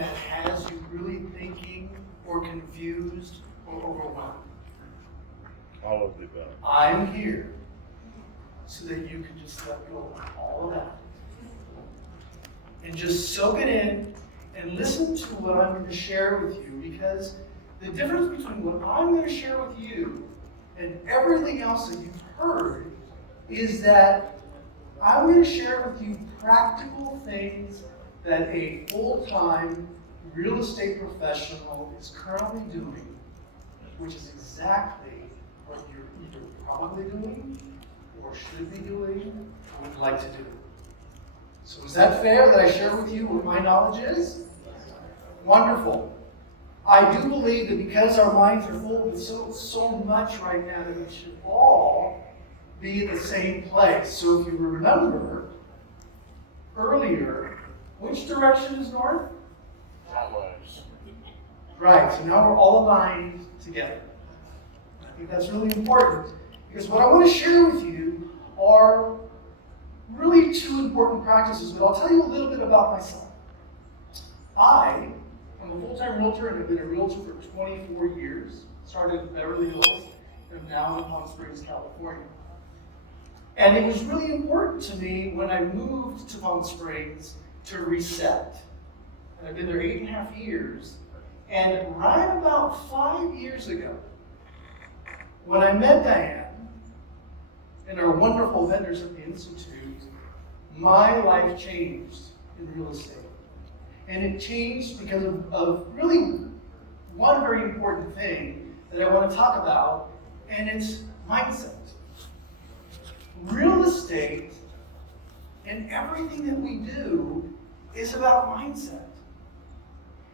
that has you really thinking or confused or overwhelmed? All of the above. I'm here so that you can just let go of all of that and just soak it in and listen to what I'm going to share with you, because the difference between what I'm going to share with you and everything else that you've heard is that I'm going to share with you practical things that a full-time real estate professional is currently doing, which is exactly what you're either probably doing or should be doing or would like to do. So is that fair that I share with you what my knowledge is? Wonderful. I do believe that because our minds are full with so much right now that we should all be in the same place. So if you remember earlier, which direction is north? Always. Right, so now we're all aligned together. I think that's really important, because what I want to share with you are really two important practices, but I'll tell you a little bit about myself. I am a full-time realtor and have been a realtor for 24 years. Started in Beverly Hills and now in Palm Springs, California. And it was really important to me when I moved to Palm Springs to reset. And I've been there 8.5 years. And right about 5 years ago, when I met Diane and our wonderful vendors at the Institute, my life changed in real estate. And it changed because of really one very important thing that I want to talk about, and it's mindset. Real estate and everything that we do is about mindset.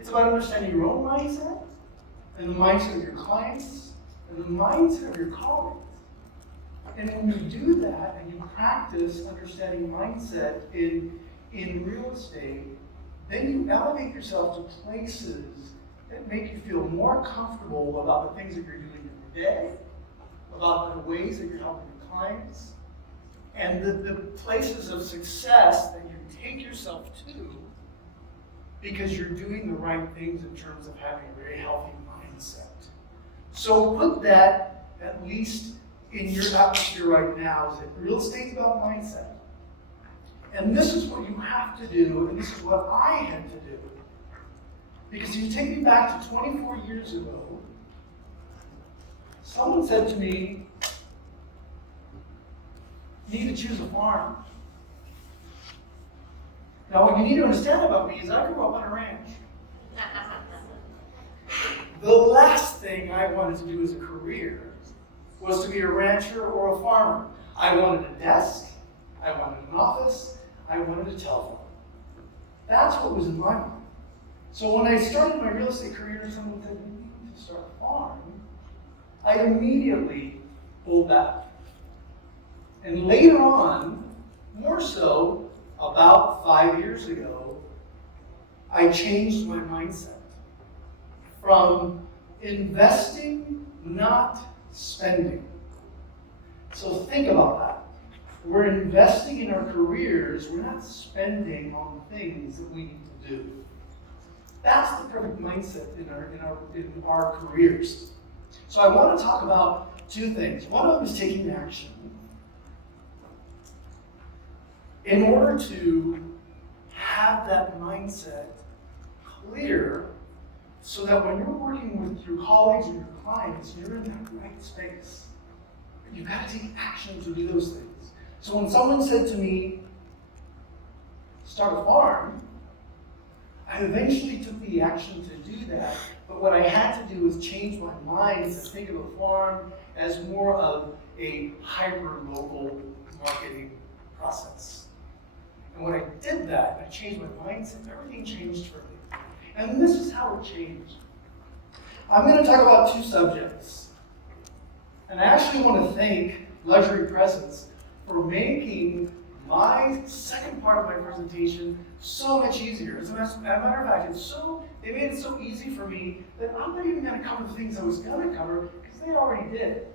It's about understanding your own mindset, and the mindset of your clients, and the mindset of your colleagues. And when you do that, and you practice understanding mindset in real estate, then you elevate yourself to places that make you feel more comfortable about the things that you're doing every day, about the ways that you're helping your clients, and the places of success that you take yourself to because you're doing the right things in terms of having a very healthy mindset. So put that at least in your atmosphere right now, is that real estate's about mindset. And this is what you have to do, and this is what I had to do. Because if you take me back to 24 years ago, someone said to me, you need to choose a farm. Now, what you need to understand about me is I grew up on a ranch. The last thing I wanted to do as a career was to be a rancher or a farmer. I wanted a desk, I wanted an office, I wanted a telephone. That's what was in my mind. So when I started my real estate career and someone said, you need to start a farm, I immediately pulled back. And later on, more so, about 5 years ago, I changed my mindset from investing, not spending. So think about that. We're investing in our careers, we're not spending on things that we need to do. That's the perfect mindset in our careers. So I want to talk about two things. One of them is taking action. In order to have that mindset clear so that when you're working with your colleagues and your clients, you're in that right space. You've got to take action to do those things. So when someone said to me, start a farm, I eventually took the action to do that, but what I had to do was change my mind to think of a farm as more of a hyper-local marketing process. And when I did that, I changed my mindset, everything changed for me. And this is how it changed. I'm going to talk about two subjects. And I actually want to thank Luxury Presence for making my second part of my presentation so much easier. As a matter of fact, they made it so easy for me that I'm not even going to cover the things I was going to cover because they already did.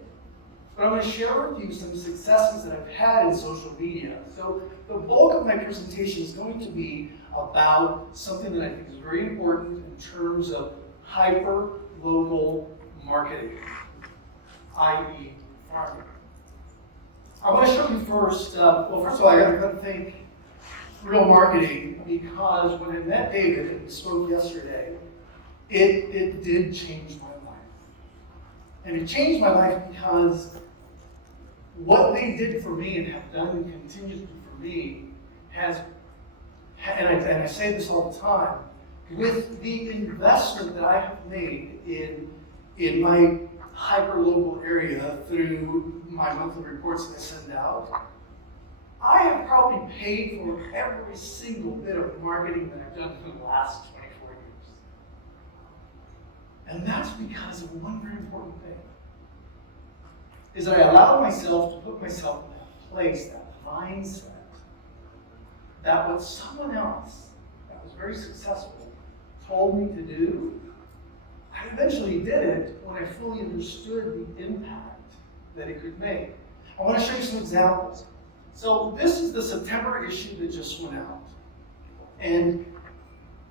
But I'm going to share with you some successes that I've had in social media. So the bulk of my presentation is going to be about something that I think is very important in terms of hyper-local marketing, i.e. farming. I want to show you first, well, first of all, I got to thank Real Marketing, because when I met David and we spoke yesterday, it did change my life. And it changed my life because what they did for me and have done and continues to do for me has, and I say this all the time, with the investment that I have made in my hyper-local area through my monthly reports that I send out, I have probably paid for every single bit of marketing that I've done for the last 24 years. And that's because of one very important thing, is that I allowed myself to put myself in that place, that mindset, that what someone else that was very successful told me to do, I eventually did it when I fully understood the impact that it could make. I want to show you some examples. So this is the September issue that just went out. And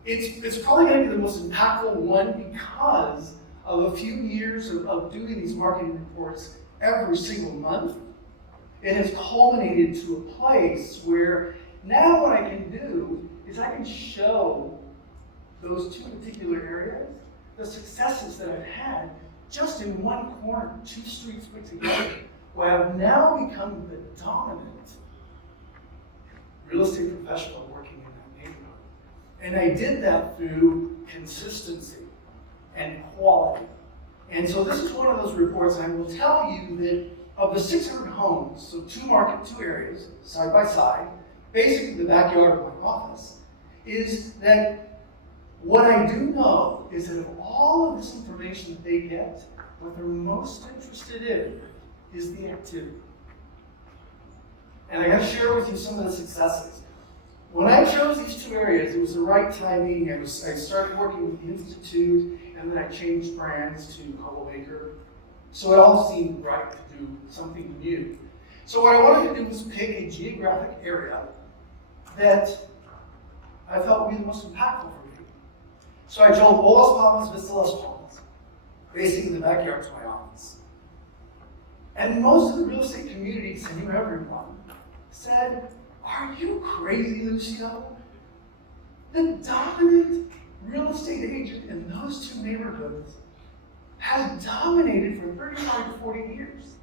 it's probably going to be the most impactful one because of a few years of doing these marketing reports every single month. It has culminated to a place where now what I can do is I can show those two particular areas, the successes that I've had just in one corner, 2 streets put together, where I've now become the dominant real estate professional working in that neighborhood. And I did that through consistency and quality. And so this is one of those reports, and I will tell you that of the 600 homes, so 2 areas, side by side, basically the backyard of my office, is that what I do know is that of all of this information that they get, what they're most interested in is the activity. And I got to share with you some of the successes. When I chose these 2 areas, it was the right timing. I started working with the Institute, and then I changed brands to Coldwell Banker. So it all seemed right to do something new. So what I wanted to do was pick a geographic area that I felt would be the most impactful for me. So I chose Las Palmas, Vista Las Palmas, basically the backyard to my office. And most of the real estate community, I knew everyone, said, "Are you crazy, Lucio? The dominant real estate agent in those 2 neighborhoods has dominated for 35 to 40 years.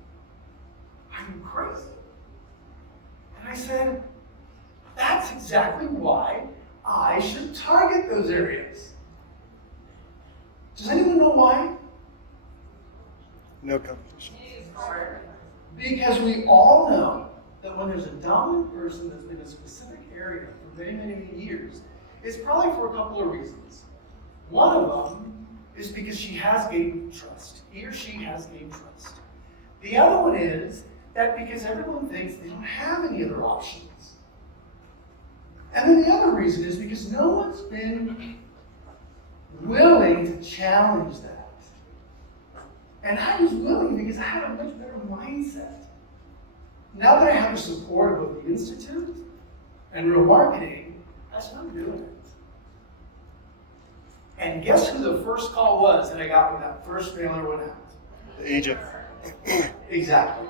Are you crazy?" And I said, that's exactly why I should target those areas. Does anyone know why? No competition. Because we all know that when there's a dominant person that's been in a specific area for many, many years, it's probably for a couple of reasons. One of them is because she has gained trust. He or she has gained trust. The other one is that because everyone thinks they don't have any other options. And then the other reason is because no one's been willing to challenge that. And I was willing because I had a much better mindset. Now that I have the support of both the Institute and Real Marketing, that's what I'm doing it. And guess who the first call was that I got when that first mailer went out? The agent. Exactly.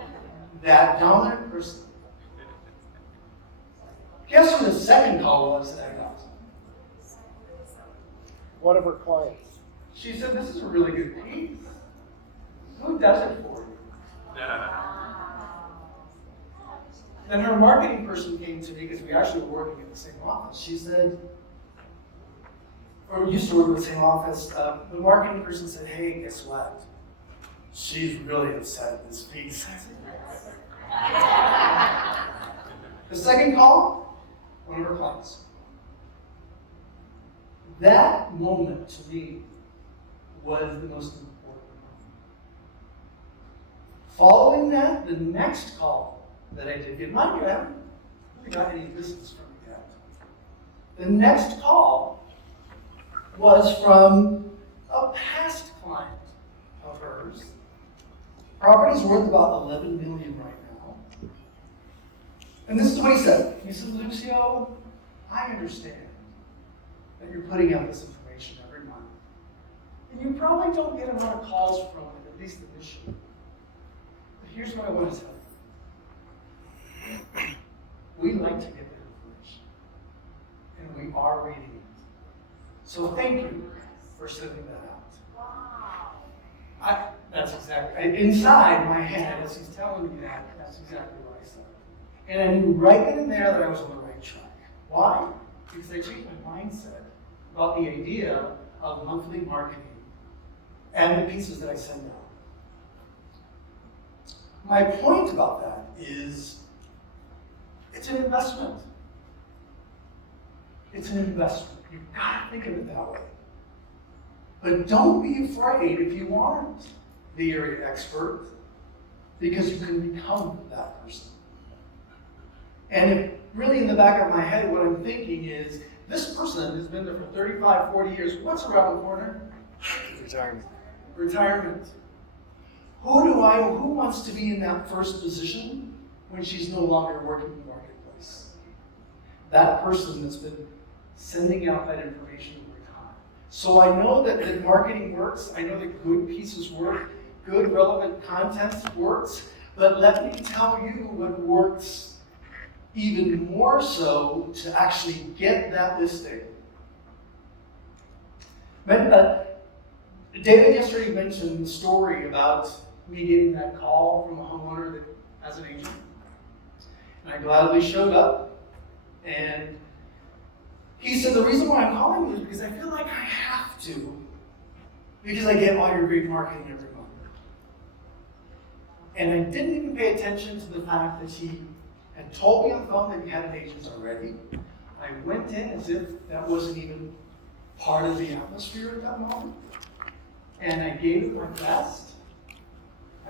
That dominant person. Guess who the second call was that I got? One of her clients. She said, "This is a really good piece. Who does it for you?" Then her marketing person came to me because we actually were working in the same office. She said, or we used to work in the same office. The marketing person said, "Hey, guess what? She's really upset at this piece." The second call, one of her clients. That moment to me was the most important moment. Following that, the next call that I did get, mind you, I haven't really got any business from it yet. The next call was from a past client of hers. Property's worth about $11 million right now. And this is what he said. He said, Lucio, I understand that you're putting out this information every month. And you probably don't get a lot of calls from it, at least initially. But here's what I want to tell you. We like to get that information. And we are reading it. So thank you for sending that out. Wow. That's exactly, inside my head, as he's telling me that, that's exactly what I said. And I knew right then and there that I was on the right track. Why? Because I changed my mindset about the idea of monthly marketing and the pieces that I send out. My point about that is it's an investment. It's an investment. You've got to think of it that way. But don't be afraid if you aren't the area expert, because you can become that person. And if really in the back of my head, what I'm thinking is, this person has been there for 35, 40 years. What's around the corner? Retirement. Retirement. Who wants to be in that first position when she's no longer working in the marketplace? That person that's been sending out that information over time. So I know that marketing works. I know that good pieces work. Good relevant content works. But let me tell you what works even more so to actually get that listing. David yesterday mentioned the story about me getting that call from a homeowner that has an agent. And I gladly showed up. And he said, the reason why I'm calling you is because I feel like I have to. Because I get all your great marketing every month. And I didn't even pay attention to the fact that he had told me on the phone that he had an agent already. I went in as if that wasn't even part of the atmosphere at that moment. And I gave it my best.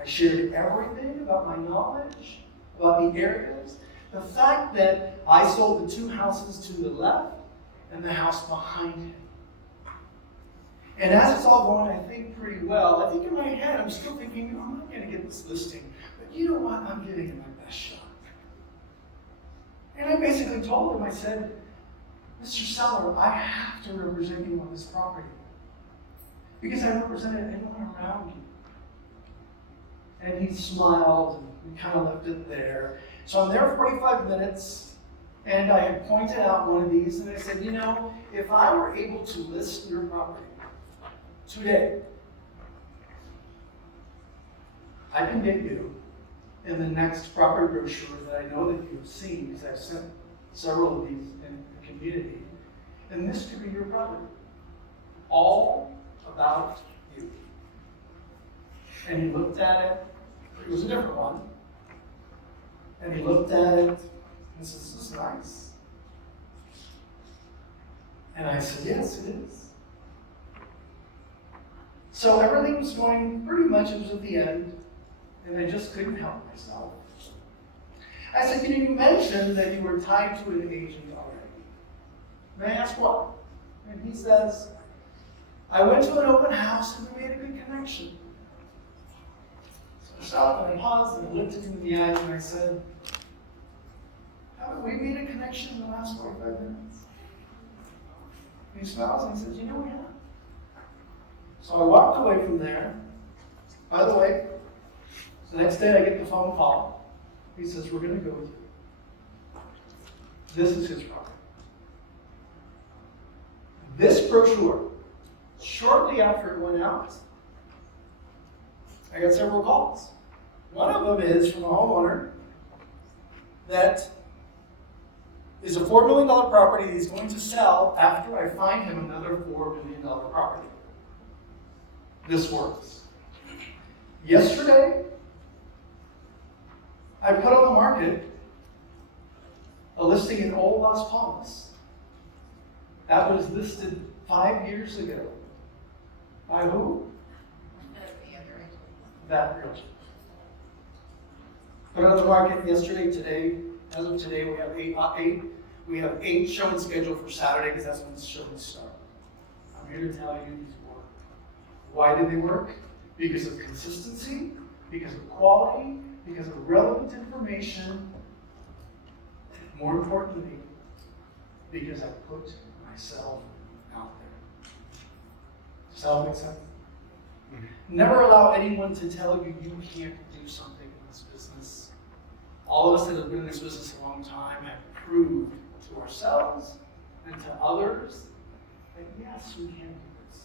I shared everything about my knowledge, about the areas. The fact that I sold the 2 houses to the left and the house behind him. And as it's all going, I think pretty well. I think in my head, I'm still thinking, I'm not going to get this listing. But you know what? I'm giving it my best shot. And I basically told him, I said, Mr. Seller, I have to represent you on this property. Because I represented anyone around you. And he smiled, and we kind of left it there. So I'm there 45 minutes, and I had pointed out one of these, and I said, you know, if I were able to list your property today, I can get you in the next property brochure that I know that you've seen, because I've sent several of these in the community, and this could be your property. All about you. And he looked at it. It was a different one. And he looked at it and says, this is nice. And I said, yes, it is. So everything was going pretty much, it was at the end, and I just couldn't help myself. I said, you mentioned that you were tied to an agent already. May I ask what? And he says, I went to an open house and we made a good connection. So I stopped and I paused and I looked at him in the eyes and I said, haven't we made a connection in the last 45 minutes? And he smiles and he says, you know we have. So I walked away from there. By the way, the next day I get the phone call. He says, we're going to go with you. This is his property. This brochure, shortly after it went out, I got several calls. One of them is from a homeowner that is a $4 million property he's going to sell after I find him another $4 million property. This works. Yesterday, I put on the market a listing in Old Las Palmas. That was listed 5 years ago. By who? That realtor. Put it on the market yesterday, today. As of today, we have eight. We have 8 showing scheduled for Saturday because that's when the showings start. I'm here to tell you these work. Why do they work? Because of consistency, because of quality, because of relevant information, More importantly, because I put myself out there. Does that make sense? Never allow anyone to tell you you can't do something in this business. All of us that have been in this business a long time have proved to ourselves and to others that yes, we can do this.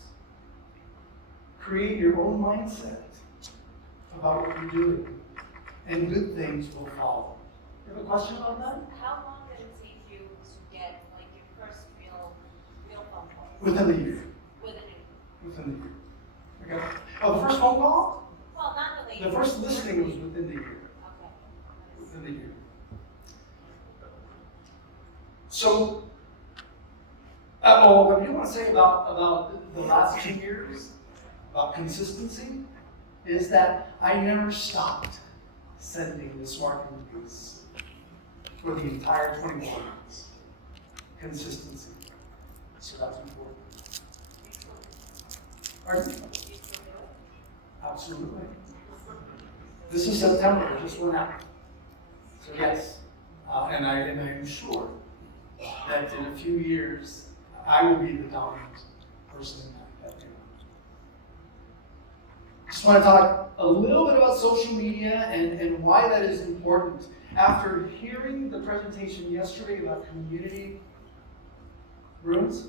Create your own mindset about what you're doing, and good things will follow. You have a question about that? How long did it take you to get like your first real phone call? Within the year. Within a Within the year. Okay. Oh, the first phone call? Well, not really. The first listing was within the year. Okay. Within the year. So, what I do want to say about the last 2 years, about consistency, is that I never stopped sending this marketing piece for the entire 24 months. Consistency. So that's important. Pardon? Absolutely. This is September, it just went out. So yes, and I am sure that in a few years, I will be the dominant person in that area. Just want to talk a little bit about social media and why that is important. After hearing the presentation yesterday about community rooms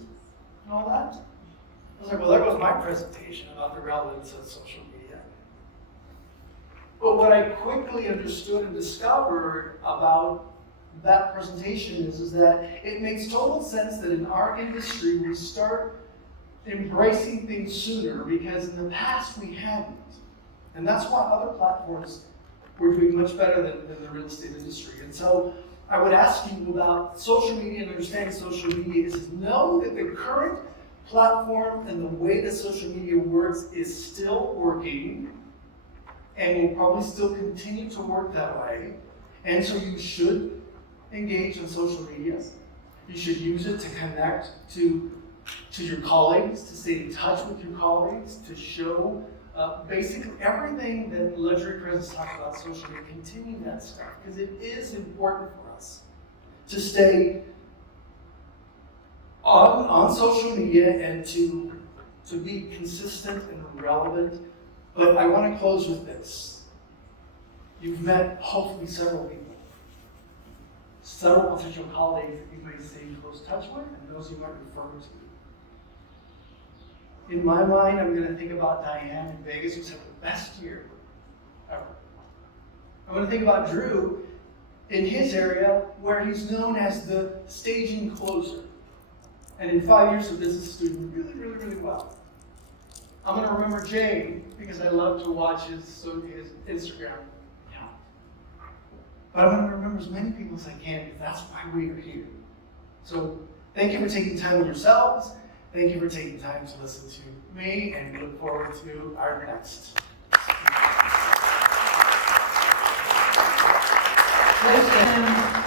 and all that, I was like, well, there goes my presentation about the relevance of social media. But what I quickly understood and discovered about that presentation is that it makes total sense that in our industry we start embracing things sooner, because in the past we hadn't. And that's why other platforms were doing much better than the real estate industry. And so I would ask you about social media and understanding social media is know that the current platform and the way that social media works is still working and will probably still continue to work that way. And so you should engage on social media. You should use it to connect to your colleagues, to stay in touch with your colleagues, to show basically everything that Luxury Presence talks about social media. Continue that stuff, because it is important for us to stay on social media and to be consistent and relevant. But I want to close with this. You've met hopefully several people, several potential colleagues that you may stay in close touch with, and those you might refer to. In my mind, I'm going to think about Diane in Vegas, who's had the best year ever. I'm going to think about Drew in his area, where he's known as the staging closer. And in 5 years of business, is doing really, really, really well. I'm going to remember Jay because I love to watch his Instagram account. But I'm going to remember as many people as I can, because that's why we are here. So thank you for taking time with yourselves. Thank you for taking time to listen to me, and we look forward to our next. Thanks,